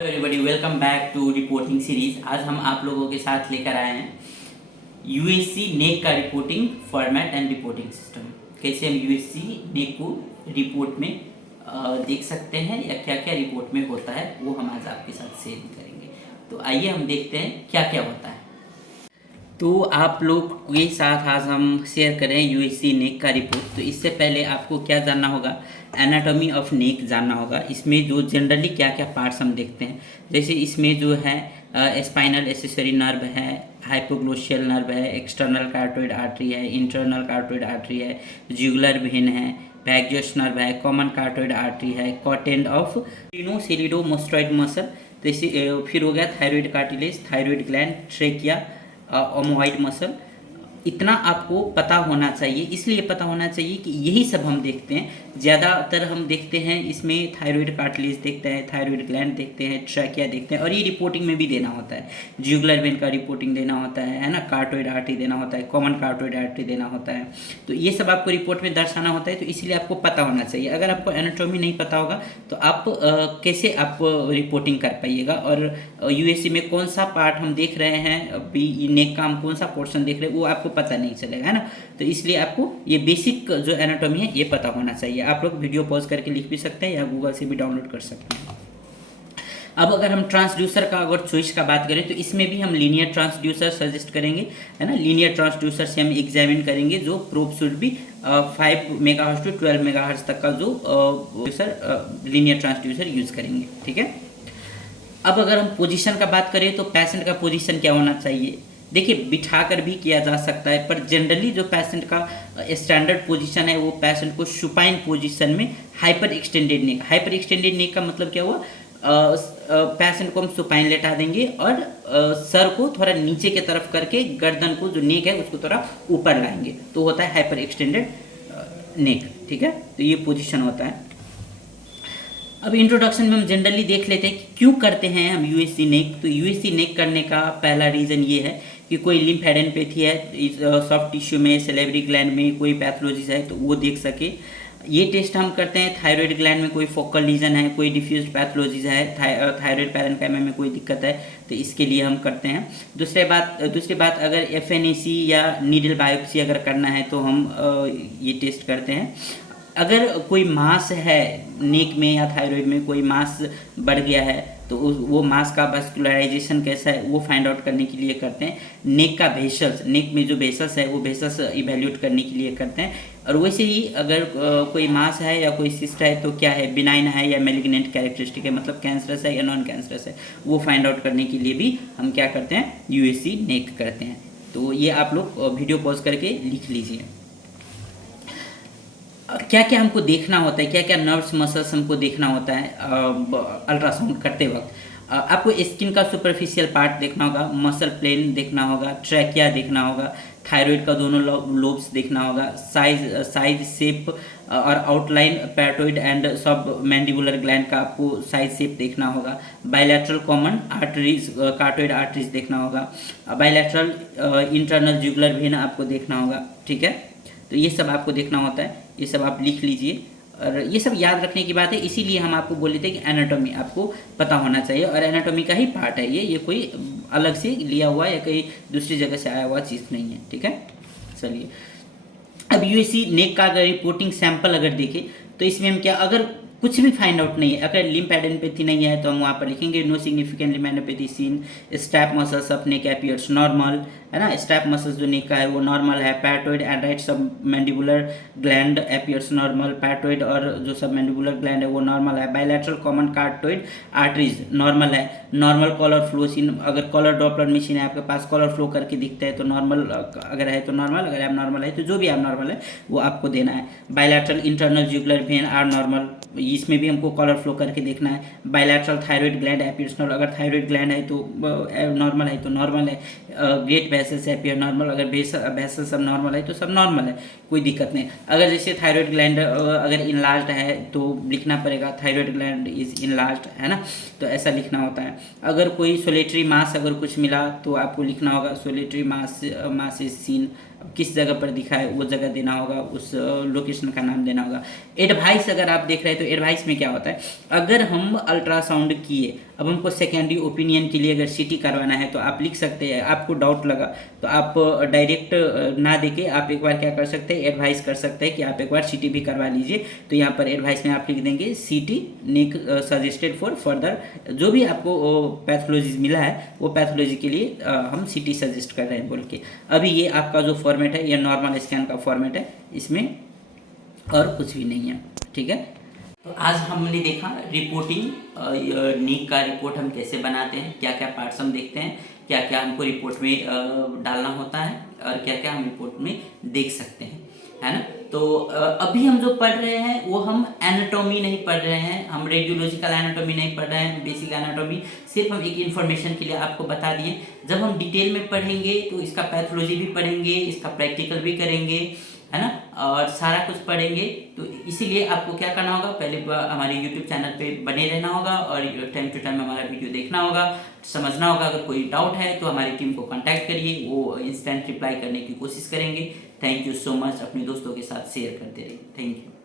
Everybody welcome back to reporting series. आज हम आप लोगों के साथ लेकर आए हैं यूएससी नेक का reporting format and reporting system. कैसे हम यूएससी नेक को रिपोर्ट में देख सकते हैं या क्या क्या रिपोर्ट में होता है, वो हम आज आपके साथ शेयर करेंगे। तो आइए हम देखते हैं क्या क्या होता है। तो आप लोग के साथ आज हम शेयर करें यूएससी नेक का रिपोर्ट। तो इससे पहले आपको क्या जानना होगा, एनाटॉमी ऑफ नेक जानना होगा। इसमें जो जनरली क्या क्या पार्ट्स हम देखते हैं, जैसे इसमें जो है स्पाइनल एसेसरी नर्व है, हाइपोग्लोशियल नर्व है, एक्सटर्नल कार्टोइड आर्टरी है, इंटरनल कार्टोइड आर्टरी है, ज्यूगुलर वेन है, वैगस नर्व है, कॉमन कार्टोइड आर्टरी है, कॉटेंड ऑफ सिलिडोमोस्टोइड मसल। तो इसी फिर हो गया thyroid cartilage, thyroid gland, trachea, omohyoid muscle. इतना आपको पता होना चाहिए। इसलिए पता होना चाहिए कि यही सब हम देखते हैं। ज़्यादातर हम देखते हैं इसमें थायराइड कार्टिलेज देखते हैं, थायराइड ग्लैंड देखते हैं, ट्रैकिया देखते हैं, और ये रिपोर्टिंग में भी देना होता है। ज्यूगुलर वेन का रिपोर्टिंग देना होता है ना, कार्टोइड आर्टरी देना होता है, कॉमन कार्टोइड आर्टरी देना होता है। तो ये सब आपको रिपोर्ट में दर्शाना होता है। तो इसलिए आपको पता होना चाहिए। अगर आपको एनाटॉमी नहीं पता होगा तो आप कैसे आप रिपोर्टिंग कर पाइएगा। और यूएससी में कौन सा पार्ट हम देख रहे हैं, अभी नेक का हम कौन सा पोर्शन देख रहे हैं, वो आपको पता नहीं चलेगा, है ना। तो इसलिए आपको ये बेसिक जो एनाटॉमी है ये पता होना चाहिए। आप लोग वीडियो पॉज करके लिख भी सकते हैं या गूगल से भी डाउनलोड कर सकते हैं। अब अगर हम ट्रांसड्यूसर का अगर चॉइस का बात करें तो इसमें भी हम लीनियर ट्रांसड्यूसर सजेस्ट करेंगे, है ना। लीनियर ट्रांसड्यूसर से हम एग्जामिन करेंगे जो प्रोब शुड भी 5 मेगाहर्ट्ज टू 12 मेगाहर्ट्ज तक का जो लीनियर ट्रांसड्यूसर यूज करेंगे, ठीक है। अब अगर हम पोजीशन का बात करें तो पेशेंट का पोजीशन क्या होना चाहिए। देखिए, बिठाकर भी किया जा सकता है, पर जनरली जो पेशेंट का स्टैंडर्ड पोजीशन है वो पेशेंट को सुपाइन पोजीशन में हाइपर एक्सटेंडेड नेक। हाइपर एक्सटेंडेड नेक का मतलब क्या हुआ, पेशेंट को हम सुपाइन लेटा देंगे और सर को थोड़ा नीचे की तरफ करके गर्दन को जो नेक है उसको थोड़ा ऊपर लाएंगे, तो होता है हाइपर एक्सटेंडेड नेक, ठीक है। तो ये पोजीशन होता है। अब इंट्रोडक्शन में हम जनरली देख लेते हैं कि क्यों करते हैं हम यूएससी नेक। तो यूएससी नेक करने का पहला रीज़न ये है कि कोई लिम्फेडेनोपैथी है सॉफ्ट टिश्यू में, सैलिवरी ग्लैंड में कोई पैथोलॉजीज है तो वो देख सके। ये टेस्ट हम करते हैं थायराइड ग्लैंड में कोई फोकल लीजन है, कोई डिफ्यूज पैथोलॉजीज है, थायराइड पैरेन्काइमा में कोई दिक्कत है तो इसके लिए हम करते हैं। दूसरी बात अगर एफएनएसी या नीडल बायोप्सी अगर करना है तो हम ये टेस्ट करते हैं। अगर कोई मास है नेक में या थायराइड में, कोई मास बढ़ गया है तो वो मास का वास्कुलराइजेशन कैसा है वो फाइंड आउट करने के लिए करते हैं। नेक का वेसल्स, नेक में जो वेसल्स है वो वेसल्स इवेल्यूएट करने के लिए करते हैं। और वैसे ही अगर कोई मास है या कोई सिस्ट है तो क्या है, बिनाइन है या मेलिग्नेंट कैरेक्टरिस्टिक है, मतलब कैंसरस है या नॉन कैंसरस है, वो फाइंड आउट करने के लिए भी हम क्या करते हैं, यूएससी नेक करते हैं। तो ये आप लोग वीडियो पॉज करके लिख लीजिए। क्या क्या हमको देखना होता है, क्या क्या नर्व्स मसल्स हमको देखना होता है अल्ट्रासाउंड करते वक्त। आपको स्किन का सुपरफिशियल पार्ट देखना होगा, मसल प्लेन देखना होगा, ट्रैकिया देखना होगा, थायराइड का दोनों लोब्स देखना होगा, साइज शेप और आउटलाइन पैराटॉइड एंड सब मैंडिबुलर ग्लैंड का आपको साइज शेप देखना होगा। बायलैटरल कॉमन आर्टरीज, कार्टोइड आर्टरीज देखना होगा। बायलैटरल इंटरनल ज्यूगुलर वेन आपको देखना होगा, ठीक है। तो ये सब आपको देखना होता है, ये सब आप लिख लीजिए। और ये सब याद रखने की बात है, इसीलिए हम आपको बोले थे कि एनाटॉमी आपको पता होना चाहिए और एनाटॉमी का ही पार्ट है ये कोई अलग से लिया हुआ या कहीं दूसरी जगह से आया हुआ चीज़ नहीं है, ठीक है। चलिए, अब यूएससी नेक का अगर रिपोर्टिंग सैंपल अगर देखें तो इसमें हम क्या, अगर कुछ भी फाइंड आउट नहीं है, अगर लिम्फेडेनोपैथी नहीं है तो हम वहाँ पर लिखेंगे no significant lymphadenopathy seen, strap muscles of neck appears normal, है ना। स्ट्रैप मसल्स जो नेक का है वो नॉर्मल है। पैराटॉइड एंड राइट सब मैंडिबुलर ग्लैंड अपीयर्स नॉर्मल, पैराटॉइड और जो सब मैंडिबुलर ग्लैंड है वो नॉर्मल है। बायलैटरल कॉमन कार्टोइड आर्टरीज नॉर्मल है। नॉर्मल कॉलर फ्लो सीन, अगर कॉलर डॉपलर मशीन है आपके पास, कॉलर फ्लो करके दिखता है तो नॉर्मल, अगर है तो नॉर्मल, अगर एब नॉर्मल है तो जो भी एब नॉर्मल है वो आपको देना है। Bilateral internal jugular vein are normal, इसमें भी हमको कॉलर फ्लो करके देखना है। Bilateral thyroid gland appears normal, अगर थायराइड ग्लैंड है तो नॉर्मल है तो नॉर्मल है। ग्रेट वेसल्स अपीयर नॉर्मल, अगर वेसल सब नॉर्मल है तो सब नॉर्मल है, कोई दिक्कत नहीं। अगर जैसे थायराइड ग्लैंड अगर इनलार्ज्ड है तो लिखना पड़ेगा थायराइड ग्लैंड इज इनलार्ज्ड, है ना, तो ऐसा लिखना होता है। अगर कोई सोलेटरी मास अगर कुछ मिला तो आपको लिखना होगा सोलेटरी मास इज सीन, किस जगह पर दिखा है वो जगह देना होगा, उस लोकेशन का नाम देना होगा। एडवाइस अगर आप देख रहे हैं तो एडवाइस में क्या होता है, अगर हम अल्ट्रासाउंड किए, अब हमको सेकेंडरी ओपिनियन के लिए अगर सीटी करवाना है तो आप लिख सकते हैं, आपको डाउट लगा तो आप डायरेक्ट ना देके आप एक बार क्या कर सकते हैं, एडवाइस कर सकते हैं कि आप एक बार सीटी भी करवा लीजिए। तो यहाँ पर एडवाइस में आप लिख देंगे सीटी नेक सजेस्टेड फॉर फर्दर, जो भी आपको पैथोलॉजी मिला है वो पैथोलॉजी के लिए हम सीटी सजेस्ट कर रहे हैं बोल के। अभी ये आपका जो फॉर्मेट है ये नॉर्मल स्कैन का फॉर्मेट है, इसमें और कुछ भी नहीं है, ठीक है। तो आज हमने देखा रिपोर्टिंग, नीक का रिपोर्ट हम कैसे बनाते हैं, क्या क्या पार्ट्स हम देखते हैं, क्या क्या हमको रिपोर्ट में डालना होता है और क्या क्या हम रिपोर्ट में देख सकते हैं, है ना। तो अभी हम जो पढ़ रहे हैं वो हम एनाटॉमी नहीं पढ़ रहे हैं, हम रेडियोलॉजिकल एनाटॉमी नहीं पढ़ रहे हैं, बेसिक एनाटॉमी सिर्फ हम एक इन्फॉर्मेशन के लिए आपको बता दिए। जब हम डिटेल में पढ़ेंगे तो इसका पैथोलॉजी भी पढ़ेंगे, इसका प्रैक्टिकल भी करेंगे, है ना, और सारा कुछ पढ़ेंगे। तो इसीलिए आपको क्या करना होगा, पहले हमारे YouTube चैनल पे बने रहना होगा और टाइम टू टाइम हमारा वीडियो देखना होगा, समझना होगा। अगर कोई डाउट है तो हमारी टीम को कांटेक्ट करिए, वो इंस्टेंट रिप्लाई करने की कोशिश करेंगे। Thank you so much. अपने दोस्तों के साथ शेयर करते रहिए। Thank you.